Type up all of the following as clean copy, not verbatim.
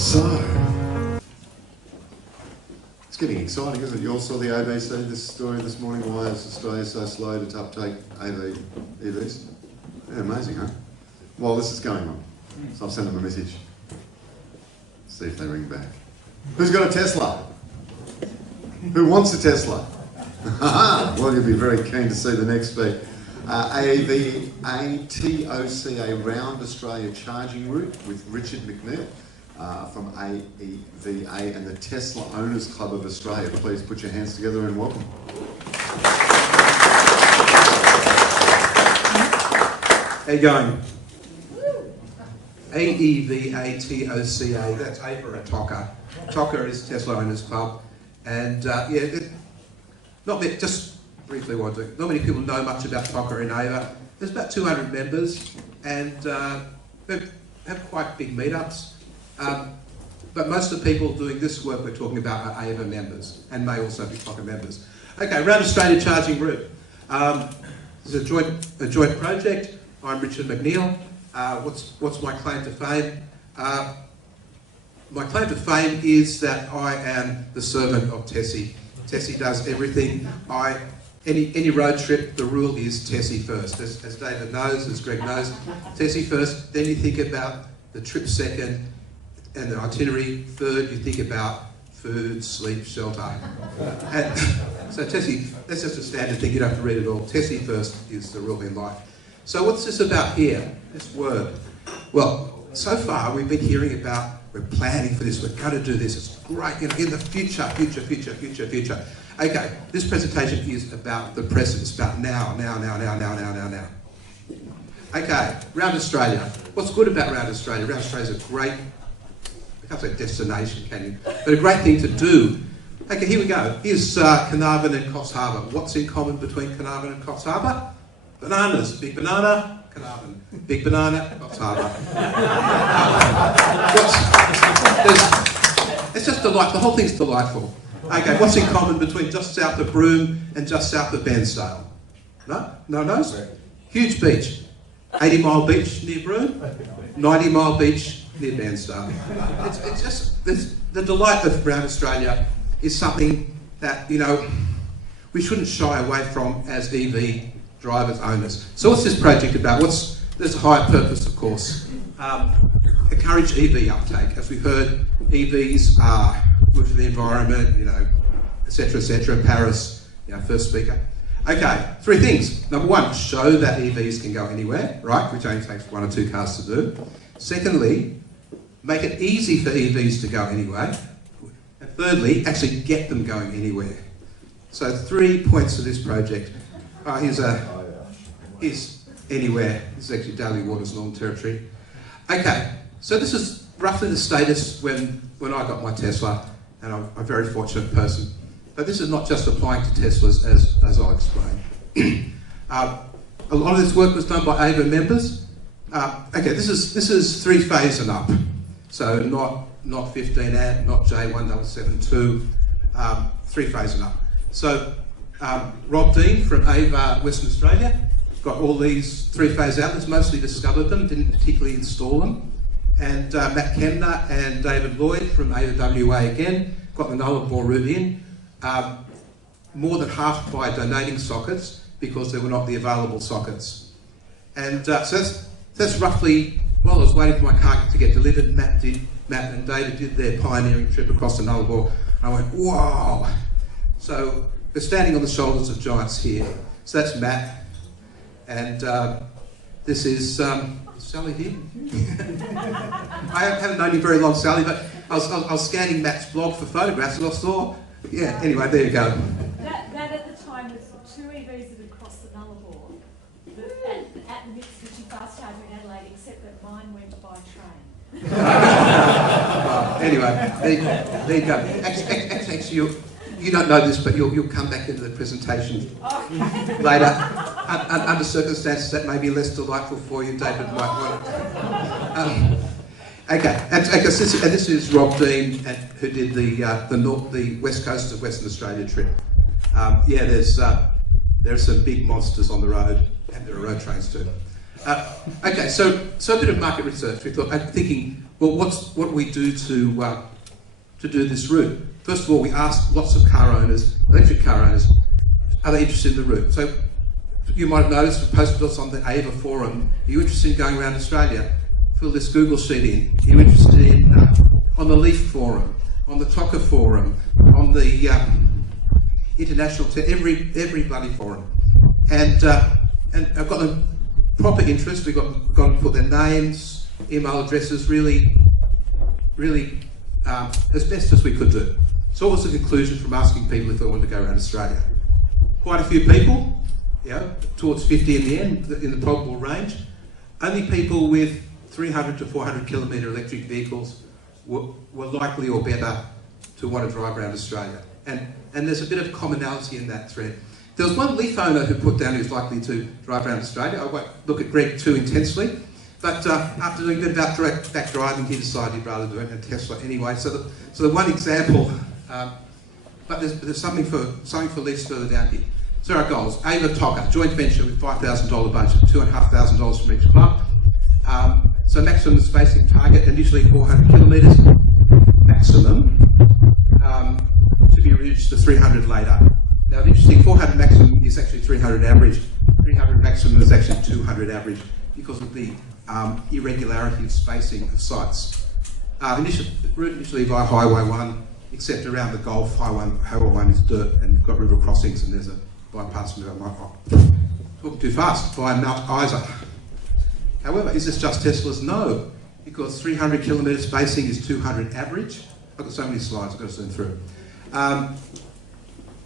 So, it's getting exciting, isn't it? You all saw the ABC, this story this morning, why is Australia so slow to uptake AEVs? Yeah, amazing, huh? While this is going on. So I'll send them a message. See if they ring back. Who's got a Tesla? Who wants a Tesla? Well, you'll be very keen to see the next speed. AEVA TOCA Round Australia charging route with Richard McNeall from AEVA and the Tesla Owners Club of Australia. Please put your hands together and welcome. How you going? AEVA TOCA, that's AEVA at TOCA. TOCA is Tesla Owners Club, and just briefly not many people know much about TOCA and AEVA. There's about 200 members, and they have quite big meetups. But most of the people doing this work we're talking about are AEVA members, and may also be TOCA members. Okay, Round Australia charging route. This is a joint project. I'm Richard McNeall. What's my claim to fame? My claim to fame is that I am the servant of Tessie. Tessie does everything. Any road trip, the rule is Tessie first. As David knows, as Greg knows, Tessie first, then you think about the trip second, and the itinerary third, you think about food, sleep, shelter. And so Tessie, that's just a standard thing, you don't have to read it all. Tessie first is the rule in life. So what's this about here, this word? Well, so far we've been hearing about, we're planning for this, we're going to do this, it's great, in the future. Okay, this presentation is about the present, it's about now. Okay, Round Australia. What's good about Round Australia? Round Australia's a great, I can't say destination, can you? But a great thing to do. Okay, here we go. Here's Carnarvon and Coffs Harbour. What's in common between Carnarvon and Coffs Harbour? Bananas. Big banana, Carnarvon. Big banana, Coffs Harbour. It's just delightful. The whole thing's delightful. Okay, what's in common between just south of Broome and just south of Bairnsdale? No? No knows? Huge beach. 80-mile beach near Broome, 90-mile beach near Bairnsdale. It's just, the delight of Round Australia is something that, we shouldn't shy away from as EV drivers, owners. So what's this project about? There's a higher purpose, of course. Encourage EV uptake. As we've heard, EVs are good for the environment, etc. Paris, first speaker. Okay, 3 things. Number 1, show that EVs can go anywhere, right? Which only takes 1 or 2 cars to do. Secondly, make it easy for EVs to go anywhere. And thirdly, actually get them going anywhere. So 3 points to this project. Here's anywhere. This is actually Daly Waters Northern Territory. Okay, so this is roughly the status when I got my Tesla, and I'm a very fortunate person. But this is not just applying to Teslas, as I'll explain. A lot of this work was done by AEVA members. Okay, this is 3-phase and up. So not 15 amp, not J1772, 3-phase and up. So Rob Dean from AEVA Western Australia got all these 3-phase outlets, mostly discovered them, didn't particularly install them. And Matt Kemner and David Lloyd from AEVA again got the Nullarbor route in. More than half by donating sockets because there were not the available sockets. And so that's roughly, while I was waiting for my car to get delivered, Matt and David did their pioneering trip across the Nullarbor. I went, wow! So we're standing on the shoulders of giants here. So that's Matt. And this is Sally here. I haven't known you very long, Sally, but I was scanning Matt's blog for photographs and I saw, anyway, there you go. That at the time was 2 EVs that had crossed the Nullarbor at Mitsubishi Fast Charging in Adelaide, except that mine went by train. Anyway, there you go. Actually, you don't know this, but you'll come back into the presentation later. Under circumstances that may be less delightful for you, David might want. Okay, and this is Rob Dean, who did the west coast of Western Australia trip. There are some big monsters on the road, and there are road trains too. Okay, so a bit of market research. I'm thinking, well, what do we do to do this route? First of all, we asked lots of car owners, electric car owners, are they interested in the route? So you might have noticed we posted this on the AEVA forum. Are you interested in going around Australia? Fill this Google sheet in. Are you interested in on the Leaf forum, on the TOCA forum, on the international, every bloody forum, and I've got a proper interest. We've got to put their names, email addresses, really as best as we could do. So what was the conclusion from asking people if they wanted to go around Australia? Quite a few people, towards 50 in the end, in the probable range. Only people with 300 to 400 kilometre electric vehicles were likely or better to want to drive around Australia. And there's a bit of commonality in that thread. There was one Leaf owner who put down who's likely to drive around Australia. I won't look at Greg too intensely, but after doing a bit about back driving, he decided he'd rather do it in a Tesla anyway. So the one example, but there's something for Leafs further down here. So our goals: AEVA TOCA, joint venture with $5,000 budget, $2,500 from each club. So maximum spacing target, initially 400 kilometres, maximum, to be reduced to 300 later. Now, interesting, 400 maximum is actually 300 average. 300 maximum is actually 200 average because of the irregularity of spacing of sites. Route initially via Highway 1, except around the Gulf, Highway 1 is dirt and you've got river crossings and there's a bypass from talking too fast, via Mount Isa. However, is this just Teslas? No, because 300 kilometre spacing is 200 average. I've got so many slides I've got to zoom through.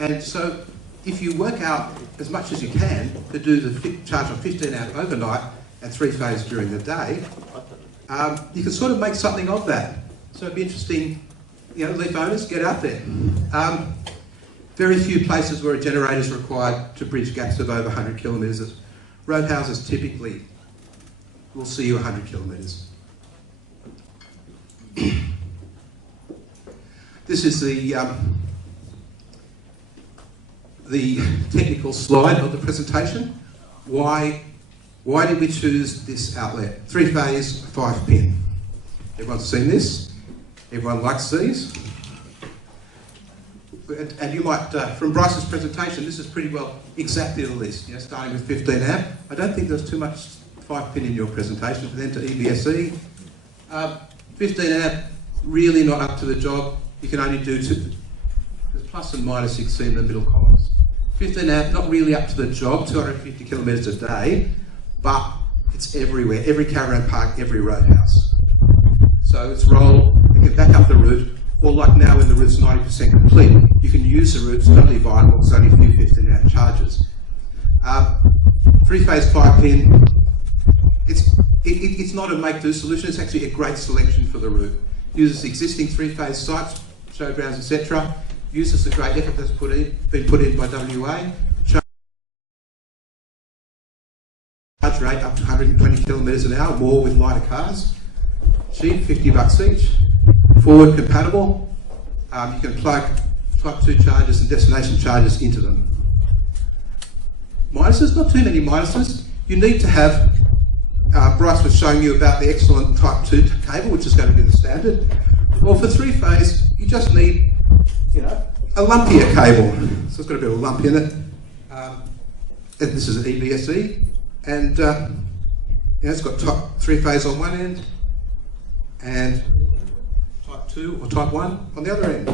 And so if you work out as much as you can to do the charge on 15 hours overnight and 3-phase during the day, you can sort of make something of that. So it'd be interesting, Leaf owners, get out there. Very few places where a generator is required to bridge gaps of over 100 kilometres. Roadhouses typically will see you 100 kilometres. This is the technical slide of the presentation. Why did we choose this outlet? 3-phase, 5-pin. Everyone's seen this? Everyone likes these? And you might, from Bryce's presentation, this is pretty well exactly the list, starting with 15 amp. I don't think there's too much 5-pin in your presentation, but then to EVSE. 15 amp, really not up to the job. You can only do two. There's plus and minus you can see in the middle columns. 15 amp, not really up to the job, 250 kilometres a day, but it's everywhere, every caravan park, every roadhouse. So its role, you can back up the route, or like now when the route's 90% complete, you can use the route, it's totally viable, it's only a few 15 amp charges. 3-phase 5-pin, it's not a make-do solution, it's actually a great selection for the route. Uses existing 3-phase sites, showgrounds, etc. Uses the great effort that's been put in by WA. Charge rate up to 120 kilometres an hour, more with lighter cars. Cheap, $50 each. Forward compatible. You can plug Type 2 chargers and destination chargers into them. Minuses, not too many minuses. You need to have, Bryce was showing you about the excellent Type 2 cable, which is going to be the standard. Well, for 3-phase, you just need, a lumpier cable. So it's got a bit of a lump in it. And this is an EVSE. And it's got 3-phase on one end and Type 2 or Type 1 on the other end.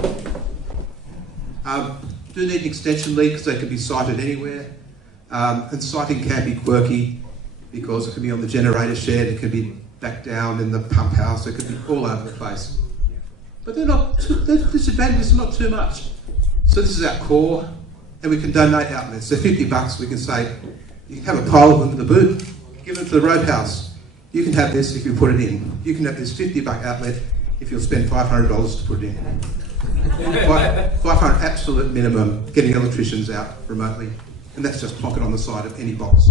Do need an extension lead because they can be sited anywhere. And siting can be quirky because it can be on the generator shed, it can be back down in the pump house, it could be all over the place. But the disadvantages are not too much. So this is our core, and we can donate outlets. So $50, we can say, you can have a pile of them in the boot, give them to the roadhouse. You can have this if you put it in. You can have this $50 outlet if you'll spend $500 to put it in. 500 absolute minimum, getting electricians out remotely. And that's just plonk it on the side of any box.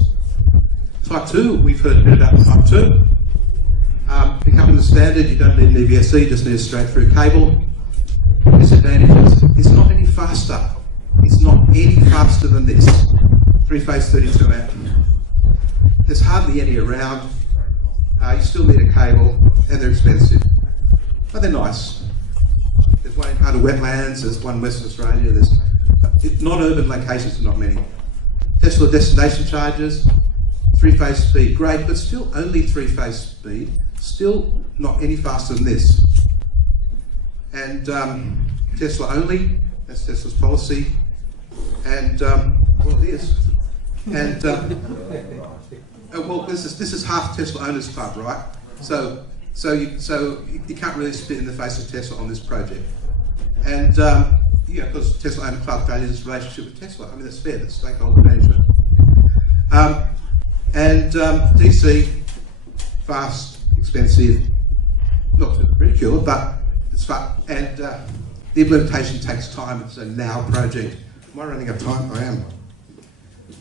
Type 2, we've heard a bit about Type 2. Becoming the standard, you don't need an EVSE, you just need a straight through cable. Disadvantages, it's not any faster. It's not any faster than this. 3-phase 32 amp. There's hardly any around. You still need a cable, and they're expensive. but they're nice. There's one in under wetlands, there's one in Western Australia, there's non-urban locations, not many. Tesla destination chargers, 3-phase speed, great, but still only 3-phase speed, still not any faster than this. And Tesla only, that's Tesla's policy, and well, it is. And well, this is half Tesla owners club, right? So you can't really spit in the face of Tesla on this project. And yeah, because Tesla owner club values its relationship with Tesla. I mean, that's fair, that's stakeholder management. DC, fast, expensive, not to ridicule it, but it's fun. And the implementation takes time. It's a now project. Am I running out of time? I am.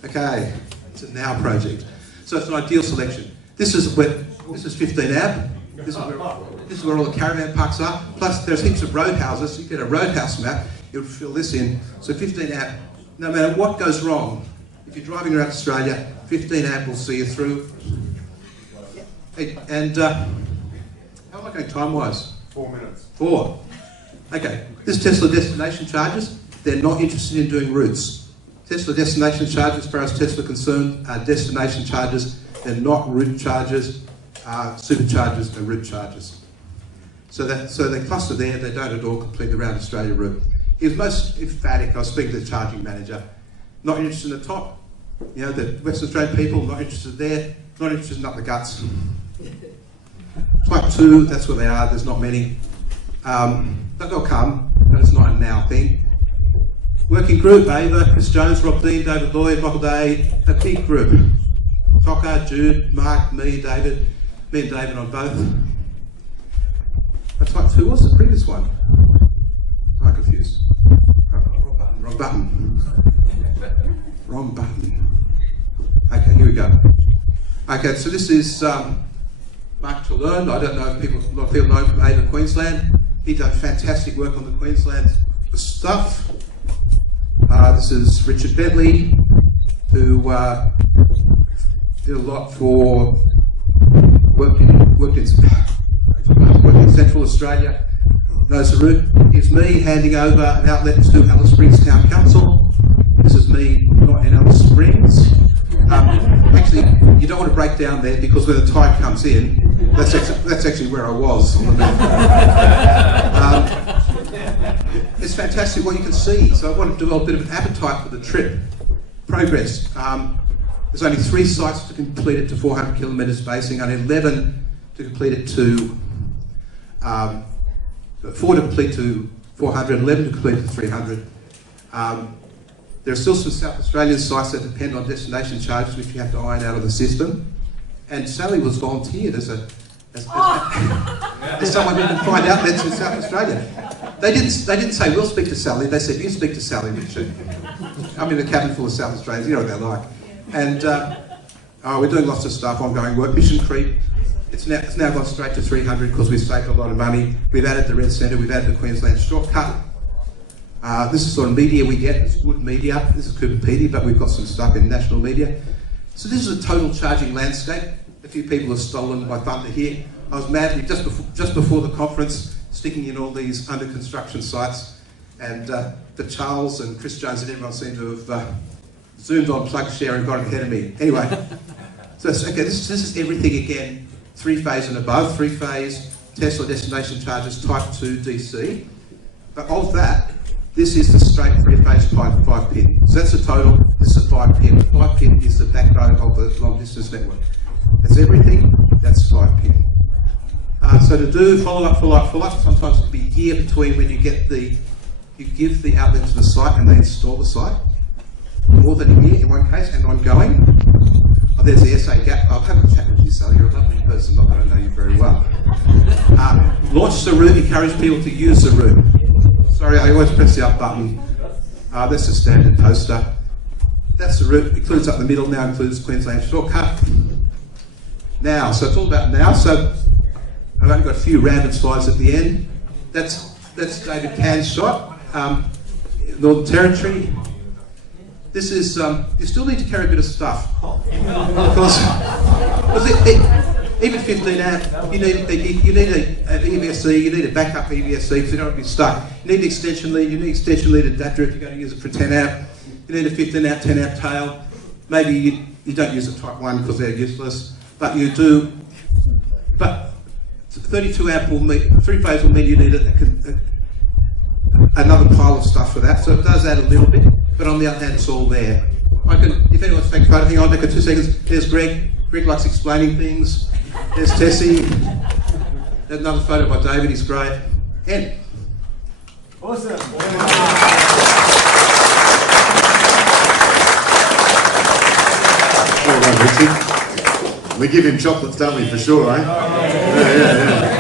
Okay, it's a now project. So it's an ideal selection. This is 15 amp. This is where all the caravan parks are. Plus, there's heaps of roadhouses. You get a roadhouse map. You'll fill this in. So 15 amp. No matter what goes wrong, if you're driving around Australia, 15 amp will see you through. And how am I going time-wise? 4 minutes. 4. Okay. This Tesla destination charges. They're not interested in doing routes. Tesla destination charges, as far as Tesla concerned, are destination charges. They're not route charges, superchargers and route charges. So they cluster there. They don't at all complete the Round Australia route. He was most emphatic. I was speaking to the charging manager. Not interested in the top. You know, the Western Australian people, not interested there. Not interested in up the guts. Type 2, that's where they are. There's not many. But they'll come. But it's not a now thing. Working group, AEVA, Chris Jones, Rob Dean, David Lloyd, Michael Day, a peak group. TOCA, Jude, Mark, me, David. Me and David on both. Type 2, what's the previous one? I'm confused. Wrong button. Wrong button. Okay, here we go. Okay, so this is Mark Tulern. I don't know if a lot of people know him from AEVA Queensland. He done fantastic work on the Queensland stuff. This is Richard Bentley, who did a lot for worked in Central Australia. Knows the route. Here's me handing over an outlet to Alice Springs Town Council. This is me not in Alice Springs. Actually, you don't want to break down there because when the tide comes in, that's actually where I was. It's fantastic what you can see. So I want to develop a bit of an appetite for the trip. Progress. There's only 3 sites to complete it to 400 kilometres spacing, and 11 to complete it to 4 to complete to 400, 11 to complete to 300. There are still some South Australian sites that depend on destination charges, which you have to iron out of the system. And Sally was volunteered as someone who can find outlets in South Australia. They didn't say, we'll speak to Sally. They said, you speak to Sally, Richard. I'm in a cabin full of South Australians, you know what they're like. And we're doing lots of stuff, ongoing work. Mission Creek, it's now gone straight to 300 because we've saved a lot of money. We've added the Red Centre, we've added the Queensland Shortcut. This is sort of media we get, it's good media. This is Cooper Pedy, but we've got some stuff in national media. So this is a total charging landscape. A few people have stolen my thunder here. I was madly, just before the conference, sticking in all these under construction sites, and the Charles and Chris Jones and everyone seemed to have zoomed on PlugShare and got ahead of me. Anyway, so okay, this is everything again, 3-phase and above, 3-phase, Tesla destination charges, type 2 DC. But of that, this is the straight 3-phase type 5-pin. So that's the total, this is a 5-pin. The 5-pin is the backbone of the long distance network. That's everything, that's 5-pin. So to do follow-up, sometimes it can be a year between when you give the outlet to the site and they install the site. More than a year in one case, and ongoing. Oh, there's the SA gap. I'll have a chat with you, Sally. You're a lovely person, not that I know you very well. Launch the route, encourage people to use the route. Sorry, I always press the up button. That's the standard poster. That's the route, includes up the middle, now includes Queensland Shortcut. Now, so it's all about now. So I've only got a few random slides at the end. That's David Cahn's shot, Northern Territory. This is, you still need to carry a bit of stuff. Because Even 15 amp, you need a EVSC, you need a backup EVSC because you don't want to be stuck. You need an extension lead, you need an extension lead adapter if you're going to use it for 10 amp. You need a 15 amp, 10 amp tail. Maybe you don't use a type 1 because they're useless, but you do. But 32 amp will mean, 3-phase will mean you need another pile of stuff for that, so it does add a little bit, but on the other hand, it's all there. If anyone wants to take a photo, hang on, take 2 seconds. There's Greg. Greg likes explaining things. There's Tessie. There's another photo by David, he's great. And Awesome. Well done, Richard. We give him chocolates, don't we, for sure, eh? Yeah.